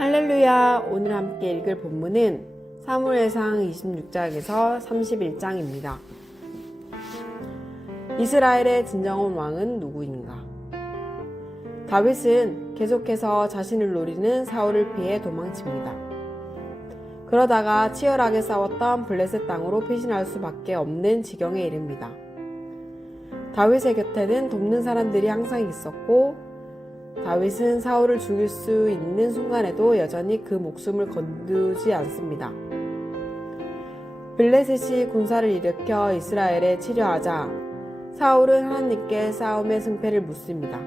할렐루야! 오늘 함께 읽을 본문은 사무엘상 26장에서 31장입니다. 이스라엘의 진정한 왕은 누구인가? 다윗은 계속해서 자신을 노리는 사울을 피해 도망칩니다. 그러다가 치열하게 싸웠던 블레셋 땅으로 피신할 수밖에 없는 지경에 이릅니다. 다윗의 곁에는 돕는 사람들이 항상 있었고 다윗은 사울을 죽일 수 있는 순간에도 여전히 그 목숨을 건두지 않습니다. 블레셋이 군사를 일으켜 이스라엘에 치려하자 사울은 하나님께 싸움의 승패를 묻습니다.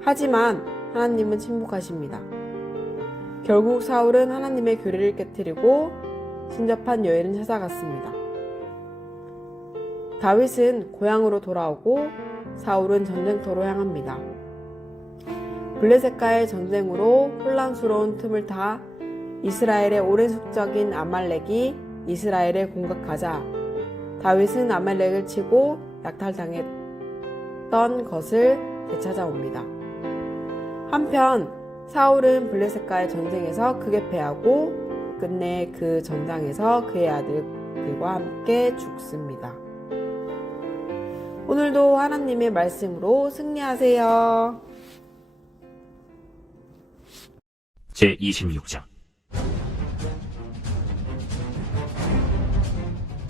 하지만 하나님은 침묵하십니다. 결국 사울은 하나님의 규례를 깨뜨리고 신접한 여인을 찾아갔습니다. 다윗은 고향으로 돌아오고 사울은 전쟁터로 향합니다. 블레셋과의 전쟁으로 혼란스러운 틈을 타 이스라엘의 오랜 숙적인 아말렉이 이스라엘에 공격하자 다윗은 아말렉을 치고 약탈당했던 것을 되찾아옵니다. 한편 사울은 블레셋과의 전쟁에서 크게 패하고 끝내 그 전장에서 그의 아들들과 함께 죽습니다. 오늘도 하나님의 말씀으로 승리하세요. 제26장.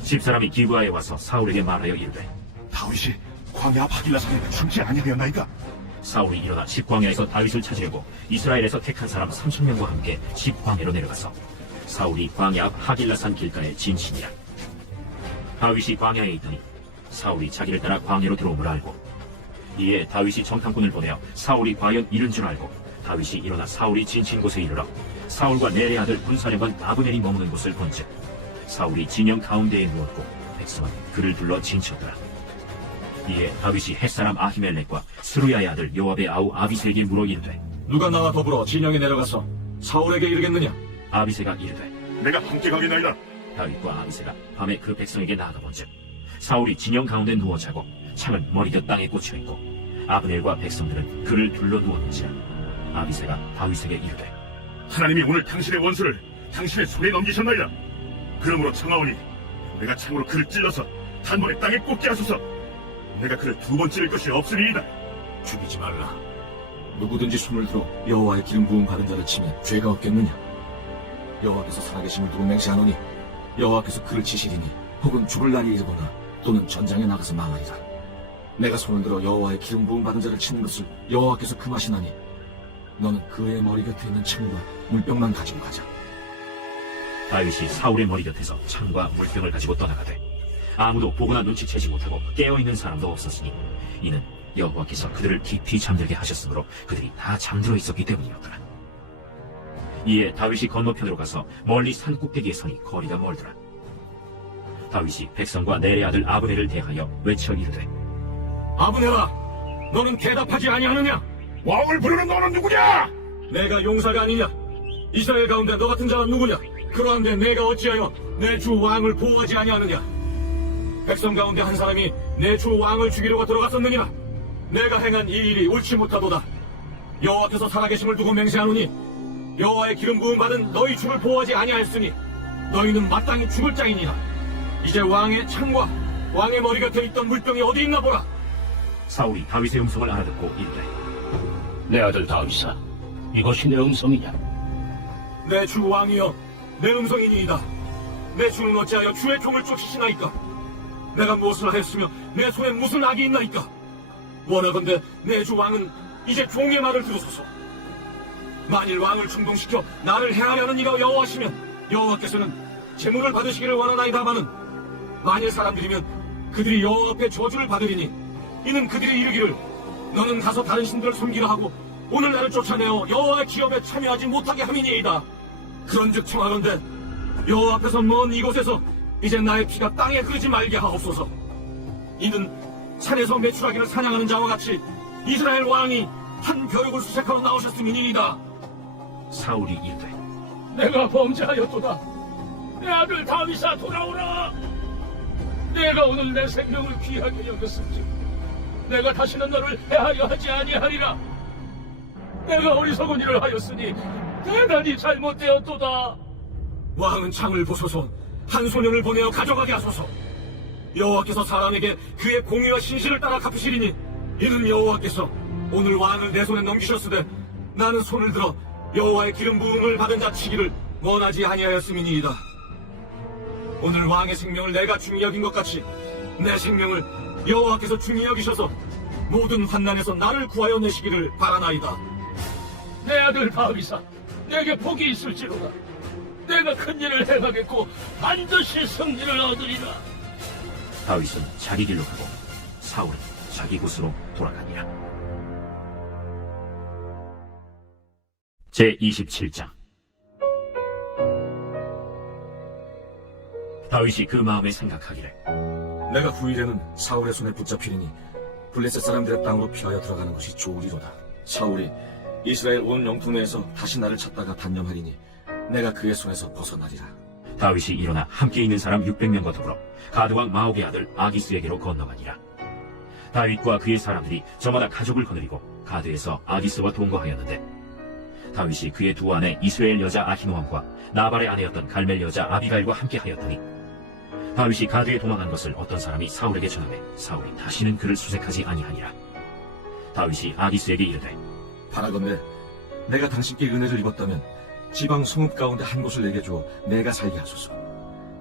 집사람이 기브아에 와서 사울에게 말하여 이르되, 다윗이 광야 하길라산에 숨지 아니하였나이까? 사울이 일어나 집광야에서 다윗을 찾으려고 이스라엘에서 택한 사람 3,000명과 함께 집광야로 내려가서 사울이 광야 앞 하길라산 길가에 진치니라. 다윗이 광야에 있더니 사울이 자기를 따라 광야로 들어옴을 알고, 이에 다윗이 정탐꾼을 보내어 사울이 과연 이른 줄 알고 다윗이 일어나 사울이 진친 곳에 이르러 사울과 내레 아들 군사령관 아브넬이 머무는 곳을 본즉 사울이 진영 가운데에 누웠고 백성은 그를 둘러 진쳤더라. 이에 다윗이 햇사람 아히멜렉과 스루야의 아들 요압의 아우 아비새에게 물어 이르되, 누가 나와 더불어 진영에 내려가서 사울에게 이르겠느냐? 아비새가 이르되, 내가 함께 가겠나이다. 다윗과 아비새가 밤에 그 백성에게 나아가 본즉 사울이 진영 가운데 누워 자고 창은 머리곁 땅에 꽂혀 있고 아브넬과 백성들은 그를 둘러 누웠는지라. 아비새가 다윗에게 이르되, 하나님이 오늘 당신의 원수를 당신의 손에 넘기셨나이다. 그러므로 청하오니 내가 창으로 그를 찔러서 단번에 땅에 꽂게 하소서. 내가 그를 두 번 찌를 것이 없으리이다. 죽이지 말라. 누구든지 손을 들어 여호와의 기름 부음 받은 자를 치면 죄가 없겠느냐? 여호와께서 살아계심을 두고 맹세하노니 여호와께서 그를 치시리니 혹은 죽을 날이 이르거나 또는 전장에 나가서 망하리라. 내가 손을 들어 여호와의 기름 부음 받은 자를 치는 것을 여호와께서 금하시나니 너는 그의 머리 곁에 있는 창과 물병만 가지고 가자. 다윗이 사울의 머리 곁에서 창과 물병을 가지고 떠나가되 아무도 보거나 눈치채지 못하고 깨어있는 사람도 없었으니 이는 여호와께서 그들을 깊이 잠들게 하셨으므로 그들이 다 잠들어 있었기 때문이었더라. 이에 다윗이 건너편으로 가서 멀리 산 꼭대기에 서니 거리가 멀더라. 다윗이 백성과 내레 아들 아브넬을 대하여 외쳐 이르되, 아브넬아, 너는 대답하지 아니하느냐? 왕을 부르는 너는 누구냐? 내가 용사가 아니냐? 이스라엘 가운데 너 같은 자는 누구냐? 그러한데 내가 어찌하여 내 주 왕을 보호하지 아니하느냐? 백성 가운데 한 사람이 내 주 왕을 죽이려고 들어갔었느니라. 내가 행한 이 일이 옳지 못하도다. 여호와께서 살아계심을 두고 맹세하노니 여호와의 기름 부음 받은 너희 주를 보호하지 아니하였으니 너희는 마땅히 죽을 자이니라. 이제 왕의 창과 왕의 머리 곁에 있던 물병이 어디 있나 보라. 사울이 다윗의 음성을 알아듣고 이르되, 내 아들 다윗아, 이것이 내 음성이냐? 내 주 왕이여, 내 음성이니이다. 내 주는 어찌하여 주의 종을 쫓으시나이까? 내가 무엇을 하였으며 내 손에 무슨 악이 있나이까? 원하건대 내 주 왕은 이제 종의 말을 들으소서. 만일 왕을 충동시켜 나를 해하려는 이가 여호와시면 여호와께서는 제물을 받으시기를 원하나이다마는 만일 사람들이면 그들이 여호와 앞에 저주를 받으리니 이는 그들이 이르기를 너는 가서 다른 신들을 섬기라 하고 오늘 나를 쫓아내어 여호와의 기업에 참여하지 못하게 함이니이다. 그런즉 청하건대 여호와 앞에서 먼 이곳에서 이제 나의 피가 땅에 흐르지 말게 하옵소서. 이는 산에서 메추라기를 사냥하는 자와 같이 이스라엘 왕이 한 벼룩을 수색하러 나오셨음이니이다. 사울이 이르되, 내가 범죄하였도다. 내 아들 다윗아, 돌아오라. 내가 오늘 내 생명을 귀하게 여겼은지 내가 다시는 너를 해하려 하지 아니하리라. 내가 어리석은 일을 하였으니 대단히 잘못되었도다. 왕은 창을 보소서. 한 소년을 보내어 가져가게 하소서. 여호와께서 사람에게 그의 공의와 신실을 따라 갚으시리니 이는 여호와께서 오늘 왕을 내 손에 넘기셨으되 나는 손을 들어 여호와의 기름 부음을 받은 자 치기를 원하지 아니하였음이니이다. 오늘 왕의 생명을 내가 중히 여긴 것 같이 내 생명을 여호와께서 중히 여기셔서 모든 환난에서 나를 구하여 내시기를 바라나이다. 내 아들 다윗아, 내게 복이 있을지로다. 내가 큰 일을 행하겠고 반드시 승리를 얻으리라. 다윗은 자기 길로 가고 사울은 자기 곳으로 돌아가니라. 제27장. 다윗이 그 마음에 생각하기를 내가 9일에는 사울의 손에 붙잡히리니 블레셋 사람들의 땅으로 피하여 들어가는 것이 좋으리로다. 사울이 이스라엘 온 영토 내에서 다시 나를 찾다가 단념하리니 내가 그의 손에서 벗어나리라. 다윗이 일어나 함께 있는 사람 600명과 더불어 가드왕 마옥의 아들 아기스에게로 건너가니라. 다윗과 그의 사람들이 저마다 가족을 거느리고 가드에서 아기스와 동거하였는데 다윗이 그의 두 아내 이스라엘 여자 아히노함과 나발의 아내였던 갈멜 여자 아비가일과 함께 하였더니 다윗이 가드에 도망한 것을 어떤 사람이 사울에게 전하매 사울이 다시는 그를 수색하지 아니하니라. 다윗이 아기스에게 이르되 바라건대 내가 당신께 은혜를 입었다면 지방 성읍 가운데 한 곳을 내게 줘 내가 살게 하소서.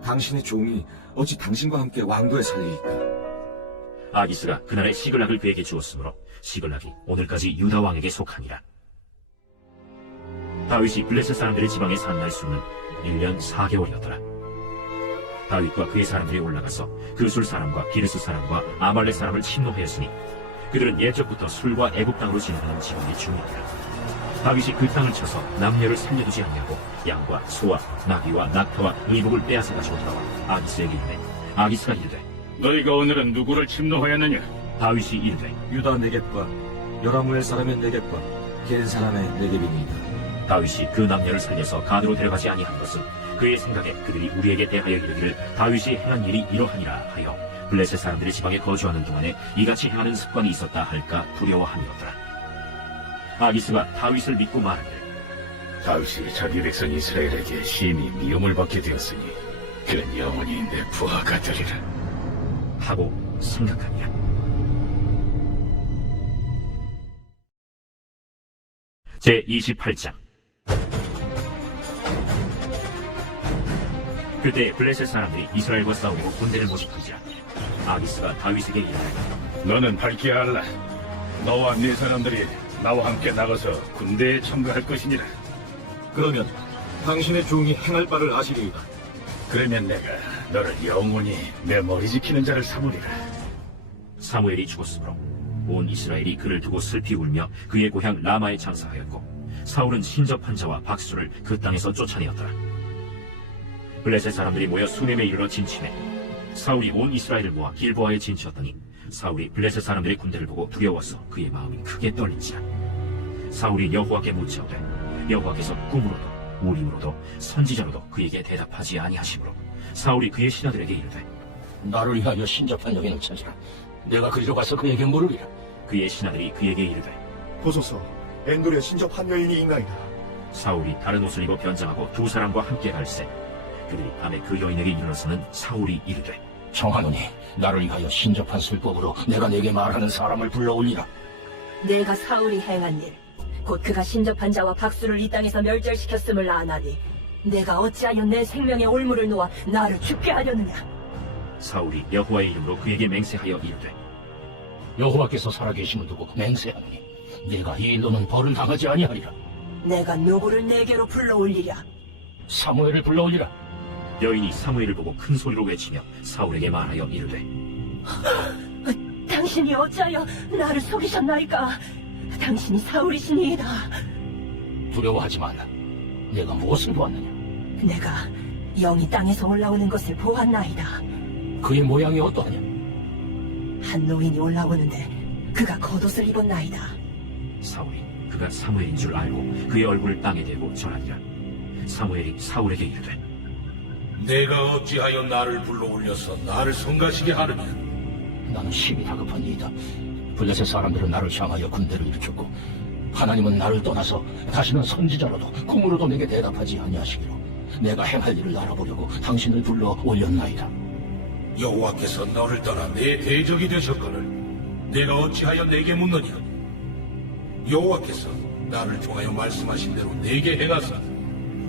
당신의 종이 어찌 당신과 함께 왕도에 살리이까. 아기스가 그날에 시글락을 그에게 주었으므로 시글락이 오늘까지 유다 왕에게 속하니라. 다윗이 블레셋 사람들의 지방에 산 날수는 1년 4개월이었더라. 다윗과 그의 사람들이 올라가서 그술 사람과 기르스 사람과 아말렉 사람을 침노하였으니 그들은 예적부터 술과 애굽 땅으로 진행하는 지방이 중요하니라. 다윗이 그 땅을 쳐서 남녀를 살려두지 아니하고 양과 소와 나귀와 낙타와 의복을 빼앗아 가지고 돌아와 아기스에게 이르매 아기스가 이르되 너희가 오늘은 누구를 침노하였느냐? 다윗이 이르되 유다 네겝과 여라무엘 사람의 네겝과 겐 사람의 네겝이니이다. 다윗이 그 남녀를 살려서 가드로 데려가지 아니한 것은 그의 생각에 그들이 우리에게 대하여 이르기를 다윗이 행한 일이 이러하니라 하여 블레셋 사람들이 지방에 거주하는 동안에 이같이 행하는 습관이 있었다 할까 두려워함이었더라. 아기스가 다윗을 믿고 말하기를 다윗이 자기 백성 이스라엘에게 심히 미움을 받게 되었으니 그는 영원히 내 부하가 되리라. 하고 생각하니라. 제28장. 그때 블레셋 사람들이 이스라엘과 싸우려고 군대를 모집하지라. 아기스가 다윗에게 이르되 너는 밝게 알라. 너와 네 사람들이 나와 함께 나가서 군대에 참가할 것이니라. 그러면 당신의 종이 행할 바를 아시리이다. 그러면 내가 너를 영원히 내 머리 지키는 자를 삼으리라. 사무엘이 죽었으므로 온 이스라엘이 그를 두고 슬피 울며 그의 고향 라마에 장사하였고 사울은 신접한 자와 박수를 그 땅에서 쫓아내었더라. 블레셋 사람들이 모여 수넴에 이르러 진침해 사울이 온 이스라엘을 모아 길보아에 진치었더니 사울이 블레셋 사람들의 군대를 보고 두려워서 그의 마음이 크게 떨린지라. 사울이 여호와께 묻자오되 여호와께서 꿈으로도 우림으로도 선지자로도 그에게 대답하지 아니하시므로 사울이 그의 신하들에게 이르되 나를 위하여 신접한 여인을 찾으라. 내가 그리로 가서 그에게 물으리라. 그의 신하들이 그에게 이르되 보소서, 엔돌에 신접한 여인이 있나이다. 사울이 다른 옷을 입어 변장하고 두 사람과 함께 갈새 그들이 밤에 그 여인에게 이르러서는 사울이 이르되 청하노니 나를 위하여 신접한 술법으로 내가 내게 말하는 사람을 불러올리라. 내가 사울이 행한 일, 곧 그가 신접한 자와 박수를 이 땅에서 멸절시켰음을 아나니 내가 어찌하여 내 생명의 올무를 놓아 나를 죽게 하려느냐. 사울이 여호와의 이름으로 그에게 맹세하여 이르되 여호와께서 살아계심을 두고 맹세하노니 내가 이 일로는 벌을 당하지 아니하리라. 내가 누구를 내게로 불러올리랴. 사무엘을 불러올리라. 여인이 사무엘을 보고 큰 소리로 외치며 사울에게 말하여 이르되 당신이 어찌하여 나를 속이셨나이까. 당신이 사울이시니이다. 두려워하지 말라. 내가 무엇을 보았느냐? 내가 영이 땅에서 올라오는 것을 보았나이다. 그의 모양이 어떠하냐? 한 노인이 올라오는데 그가 겉옷을 입었나이다. 사울이 그가 사무엘인 줄 알고 그의 얼굴을 땅에 대고 절하니라. 사무엘이 사울에게 이르되 내가 어찌하여 나를 불러올려서 나를 성가시게 하느냐? 나는 심히 다급한 이이다. 블레셋 사람들은 나를 향하여 군대를 일으켰고 하나님은 나를 떠나서 다시는 선지자로도 꿈으로도 내게 대답하지 아니하시기로 내가 행할 일을 알아보려고 당신을 불러 올렸나이다. 여호와께서 너를 떠나 내 대적이 되셨거늘 내가 어찌하여 내게 묻느냐? 여호와께서 나를 통하여 말씀하신 대로 내게 행하사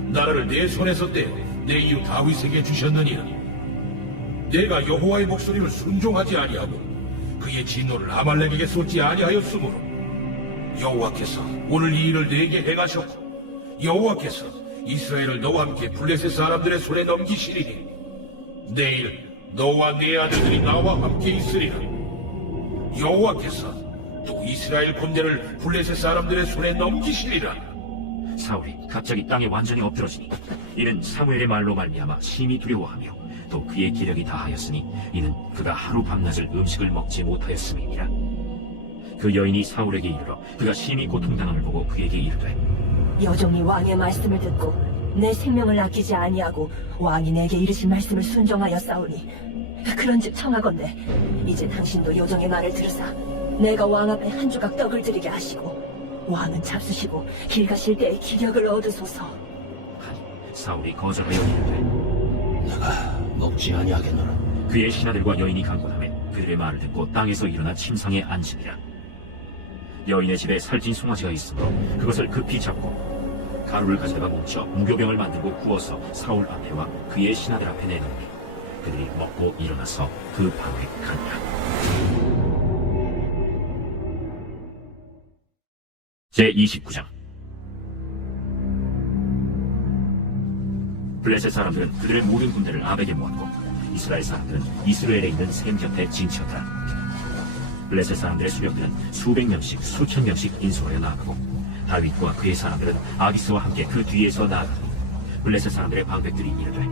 나라를 내 손에서 떼어 내 이웃 다윗에게 주셨느니라. 내가 여호와의 목소리를 순종하지 아니하고 그의 진노를 아말렉에게 쏟지 아니하였으므로 여호와께서 오늘 이 일을 내게 행하셨고 여호와께서 이스라엘을 너와 함께 블레셋 사람들의 손에 넘기시리니 내일 너와 네 아들들이 나와 함께 있으리라. 여호와께서 또 이스라엘 군대를 블레셋 사람들의 손에 넘기시리라. 사울이 갑자기 땅에 완전히 엎드러지니 이는 사무엘의 말로 말미암아 심히 두려워하며 또 그의 기력이 다하였으니 이는 그가 하루 밤낮을 음식을 먹지 못하였음이니라. 그 여인이 사울에게 이르러 그가 심히 고통당함을 보고 그에게 이르되 여종이 왕의 말씀을 듣고 내 생명을 아끼지 아니하고 왕이 내게 이르신 말씀을 순종하여 싸우니 그런즉 청하건대 이제 당신도 여종의 말을 들으사 내가 왕 앞에 한 조각 떡을 드리게 하시고 왕은 잡수시고 길 가실 때에 기력을 얻으소서. 하니 사울이 거절하여 이르되 내가 먹지 아니하겠노라. 그의 신하들과 여인이 강권하매 그들의 말을 듣고 땅에서 일어나 침상에 앉으니라. 여인의 집에 살찐 송아지가 있으므로 그것을 급히 잡고 가루를 가져다가 뭉쳐 무교병을 만들고 구워서 사울 앞에와 그의 신하들 앞에 내놓으니 그들이 먹고 일어나서 그 방에 가니라. 제29장 블레셋 사람들은 그들의 모든 군대를 아벡에 모았고 이스라엘 사람들은 이스라엘에 있는 셈 곁에 진치었더라. 블레셋 사람들의 수령들은 수백 명씩 수천 명씩 인솔하여 나아가고 다윗과 그의 사람들은 아기스와 함께 그 뒤에서 나아가니 블레셋 사람들의 방백들이 이르되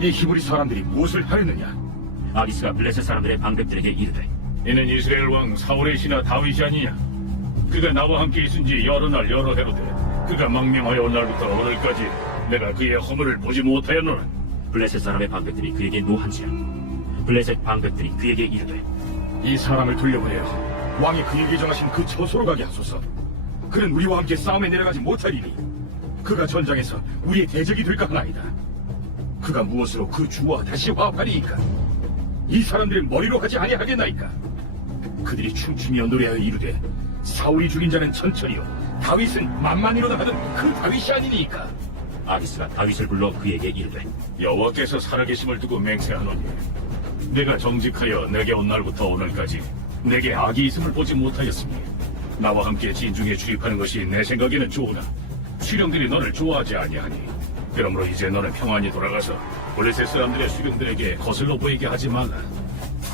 이 히브리 사람들이 무엇을 하였느냐? 아기스가 블레셋 사람들의 방백들에게 이르되 이는 이스라엘 왕 사울의 신하 다윗이 아니냐? 그가 나와 함께 있은 지 여러 날 여러 해로되 그가 망명하여 온 날부터 오늘까지 내가 그의 허물을 보지 못하였노라. 블레셋 사람의 방백들이 그에게 노한지라. 블레셋 방백들이 그에게 이르되 이 사람을 돌려보내어 왕이 그에게 정하신 그 처소로 가게 하소서. 그는 우리와 함께 싸움에 내려가지 못하리니 그가 전장에서 우리의 대적이 될까 하나이다. 그가 무엇으로 그 주와 다시 화합하리이까? 이 사람들의 머리로 하지 아니하겠나이까? 그들이 춤추며 노래하여 이르되 사울이 죽인 자는 천천히요 다윗은 만만히로다 하던 그 다윗이 아니니까. 아기스가 다윗을 불러 그에게 이르되 여호와께서 살아계심을 두고 맹세하노니 내가 정직하여 내게 온 날부터 오늘까지 내게 악이 있음을 보지 못하였으니 나와 함께 진중에 출입하는 것이 내 생각에는 좋으나 수령들이 너를 좋아하지 아니하니 그러므로 이제 너는 평안히 돌아가서 블레셋 사람들의 수령들에게 거슬러 보이게 하지 말라.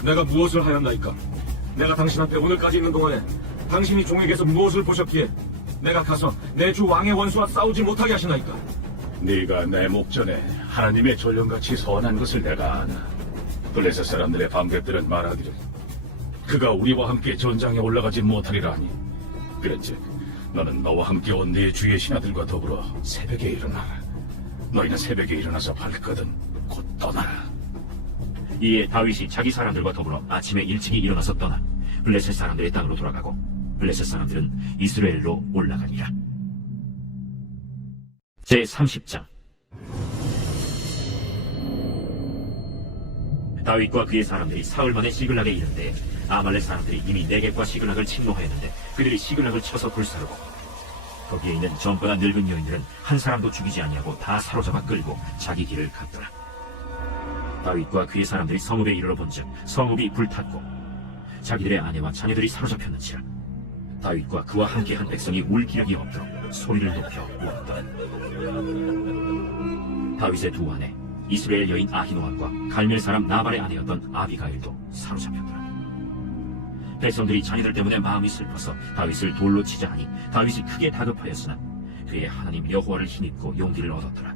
내가 무엇을 하였나이까? 내가 당신 앞에 오늘까지 있는 동안에 당신이 종에게서 무엇을 보셨기에 내가 가서 내 주 왕의 원수와 싸우지 못하게 하시나이까? 네가 내 목전에 하나님의 전령같이 선한 것을 내가 아나. 블레셋 사람들의 방백들은 말하기를 그가 우리와 함께 전장에 올라가지 못하리라 하니 그런즉 너는 너와 함께 온 네 주의 신하들과 더불어 새벽에 일어나. 너희는 새벽에 일어나서 발거든 곧 떠나라. 이에 다윗이 자기 사람들과 더불어 아침에 일찍이 일어나서 떠나 블레셋 사람들의 땅으로 돌아가고 블레셋 사람들은 이스라엘로 올라가니라. 제30장 다윗과 그의 사람들이 사흘 만에 시글락에 이른데 아말렉 사람들이 이미 네겝과 시글락을 침노하였는데 그들이 시글락을 쳐서 불사르고 거기에 있는 젊거나 늙은 여인들은 한 사람도 죽이지 아니하고 다 사로잡아 끌고 자기 길을 갔더라. 다윗과 그의 사람들이 성읍에 이르러 본즉 성읍이 불탔고 자기들의 아내와 자녀들이 사로잡혔는지라. 다윗과 그와 함께한 백성이 울 기력이 없도록 소리를 높여 울었더라. 다윗의 두 아내 이스라엘 여인 아히노함과 갈멜 사람 나발의 아내였던 아비가일도 사로잡혔더라. 백성들이 자녀들 때문에 마음이 슬퍼서 다윗을 돌로 치자 하니 다윗이 크게 다급하였으나 그의 하나님 여호와를 힘입고 용기를 얻었더라.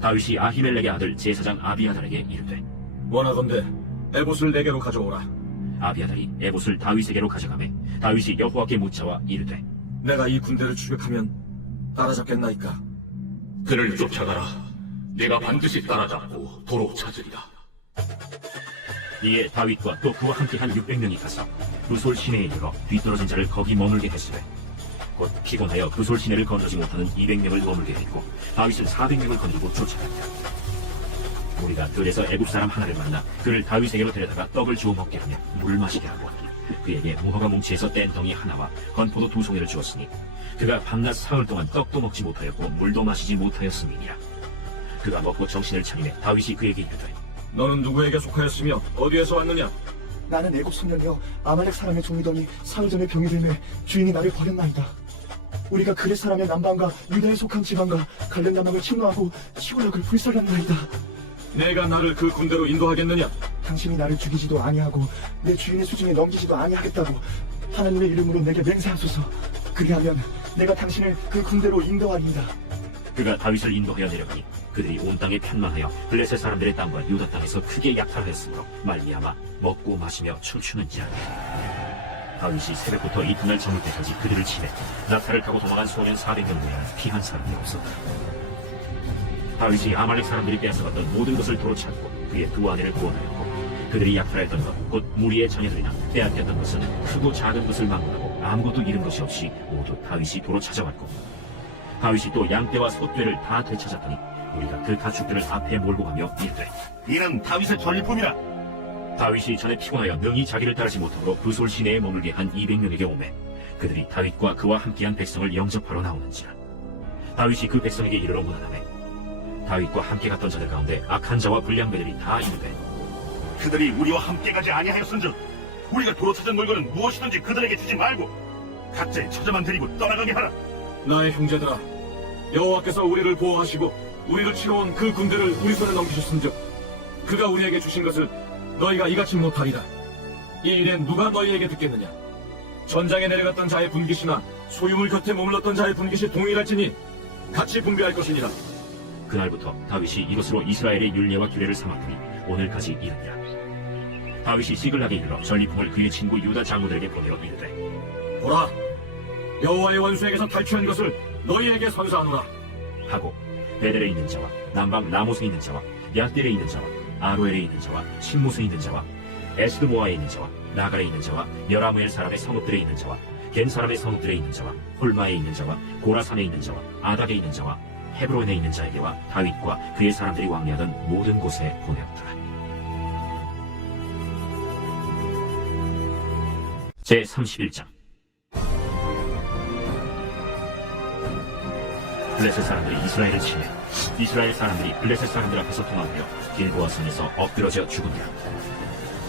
다윗이 아히멜렉의 아들 제사장 아비아달에게 이르되 원하건대 에봇을 내게로 가져오라. 아비아달이 에봇을 다윗에게로 가져가매 다윗이 여호와께 묻자와 이르되 내가 이 군대를 추격하면 따라잡겠나이까? 그를 쫓아가라. 내가 반드시 따라잡고 도로 찾으리라. 이에 다윗과 또 그와 함께한 600명이 가서 루솔 시내에 이르러 뒤떨어진 자를 거기 머물게 했으되 곧 피곤하여 그솔 시내를 건너지 못하는 200명을 머물게 했고 다윗은 400명을 건지고 쫓아갔다. 우리가 들에서 애굽 사람 하나를 만나 그를 다윗에게로 데려다가 떡을 주워 먹게 하며 물을 마시게 하고 그에게 무화과 뭉치에서 뗀 덩이 하나와 건포도 2송이를 주었으니 그가 밤낮 사흘 동안 떡도 먹지 못하였고 물도 마시지 못하였음이니라. 그가 먹고 정신을 차리매 다윗이 그에게 이르되 너는 누구에게 속하였으며 어디에서 왔느냐? 나는 애굽 소년이여 아말렉 사람의 종이더니 사흘 전에 병이 되매 주인이 나를 버렸나이다. 우리가 그렛 사람의 남방과 유다에 속한 지방과 갈렙 남방을 침노하고 시골락을 불살랐나이다. 내가 나를 그 군대로 인도하겠느냐? 당신이 나를 죽이지도 아니하고 내 주인의 수중에 넘기지도 아니하겠다고 하나님의 이름으로 내게 맹세하소서. 그리하면 내가 당신을 그 군대로 인도하리이다. 그가 다윗을 인도하여 내려가니 그들이 온 땅에 편만하여 블레셋 사람들의 땅과 유다 땅에서 크게 약탈하였으므로 말미암아 먹고 마시며 춤추는지라. 다윗이 새벽부터 이튿날 저물 때까지 그들을 치매 낙타를 타고 도망한 소년 400명 외에는 피한 사람이 없었다. 다윗이 아말렉 사람들이 빼앗아갔던 모든 것을 도로 찾고 그의 두 아내를 구원하였고 그들이 약탈하였던 것 곧 무리의 자녀들이나 빼앗겼던 것은 크고 작은 것을 막론하고 아무것도 잃은 것이 없이 모두 다윗이 도로 찾아왔고 다윗이 또 양떼와 소떼를 다 되찾았더니 우리가 그 가축들을 앞에 몰고 가며 이르되 이는 다윗의 전리품이라. 다윗이 전에 피곤하여 능히 자기를 따르지 못하고 그솔 시내에 머물게 한 200명에게 오매 그들이 다윗과 그와 함께한 백성을 영접하러 나오는지라. 다윗이 그 백성에게 이르러 문안하매 다윗과 함께 갔던 자들 가운데 악한 자와 불량배들이 다 이르되 그들이 우리와 함께 가지 아니하였은즉 우리가 도로 찾은 물건은 무엇이든지 그들에게 주지 말고 각자의 처자만 데리고 떠나가게 하라. 나의 형제들아, 여호와께서 우리를 보호하시고 우리를 치러온 그 군대를 우리 손에 넘기셨은즉 그가 우리에게 주신 것을 너희가 이같이 못하리라. 이 일엔 누가 너희에게 듣겠느냐? 전장에 내려갔던 자의 분깃이나 소유물 곁에 머물렀던 자의 분깃이 동일할지니 같이 분배할 것이니라. 그날부터 다윗이 이것으로 이스라엘의 율례와 규례를 삼았더니 오늘까지 이르니라. 다윗이 시글락에 이르러 전리품을 그의 친구 유다 장로들에게 보내어 이르되 보라, 여호와의 원수에게서 탈취한 것을 너희에게 선사하노라 하고 베델에 있는 자와 남방 라못에 있는 자와 야딜에 있는 자와 아로엘에 있는 자와 신못에 있는 자와 에스드모아에 있는 자와 나갈에 있는 자와 여라무엘 사람의 성읍들에 있는 자와 겐 사람의 성읍들에 있는 자와 홀마에 있는 자와 고라산에 있는 자와 아닥에 있는 자와 헤브론에 있는 자에게와 다윗과 그의 사람들이 왕래하던 모든 곳에 보내었더라. 제31장 블레셋 사람들이 이스라엘을 치매 이스라엘 사람들이 블레셋 사람들 앞에서 도망하여 길보아 산에서 엎드러져 죽으니라.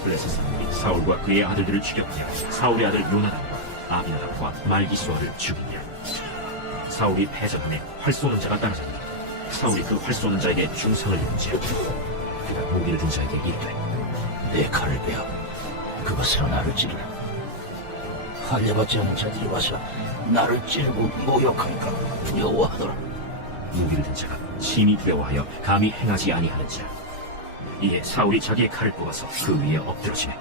블레셋 사람들이 사울과 그의 아들들을 죽였으며 사울의 아들 요나단과 아비나답과 말기수아를 죽이니라. 사울이 패전함에 활 쏘는 자가 따라잡니 사울이 그 활 쏘는 자에게 중상을 입은지라. 그가 무기를 든 자에게 이르되 내 칼을 베어 그것으로 나를 찌르라. 할례받지 않은 자들이 와서 나를 찌르고 모욕하니까 두려워하더라. 무기를 든 자가 심히 두려워하여 감히 행하지 아니하는지라. 이에 사울이 자기의 칼을 뽑아서 그 위에 엎드러지매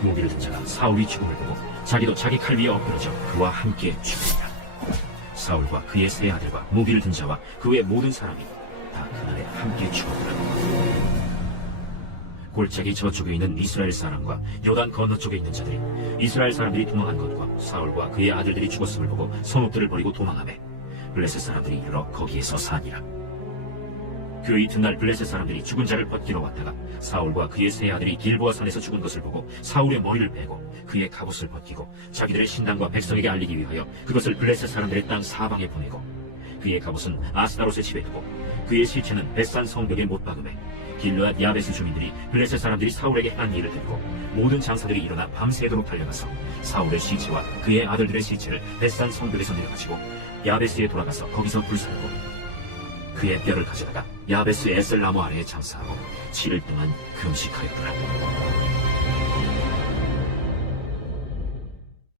무기를 든 자가 사울이 죽음을 보고 자기도 자기 칼 위에 엎드러져 그와 함께 죽으니라. 사울과 그의 세 아들과 무기를 든 자와 그 외 모든 사람이 다 그날에 함께 죽었더라. 골짜기 저쪽에 있는 이스라엘 사람과 요단 건너쪽에 있는 자들이 이스라엘 사람들이 도망한 것과 사울과 그의 아들들이 죽었음을 보고 성읍들을 버리고 도망하매 블레셋 사람들이 이르러 거기에서 사니라. 그 이튿날 블레셋 사람들이 죽은 자를 벗기러 왔다가 사울과 그의 세 아들이 길보아 산에서 죽은 것을 보고 사울의 머리를 베고 그의 갑옷을 벗기고 자기들의 신당과 백성에게 알리기 위하여 그것을 블레셋 사람들의 땅 사방에 보내고 그의 갑옷은 아스타롯의 집에 두고 그의 시체는 벳산 성벽에 못 박음에 길르앗 야베스 주민들이 블레셋 사람들이 사울에게 한 일을 듣고 모든 장사들이 일어나 밤새도록 달려가서 사울의 시체와 그의 아들들의 시체를 벳산 성벽에서 내려가지고 야베스에 돌아가서 거기서 불살고 그의 뼈를 가져다가 야베스 에셀나무 아래에 장사하고 7일 동안 금식하였더라.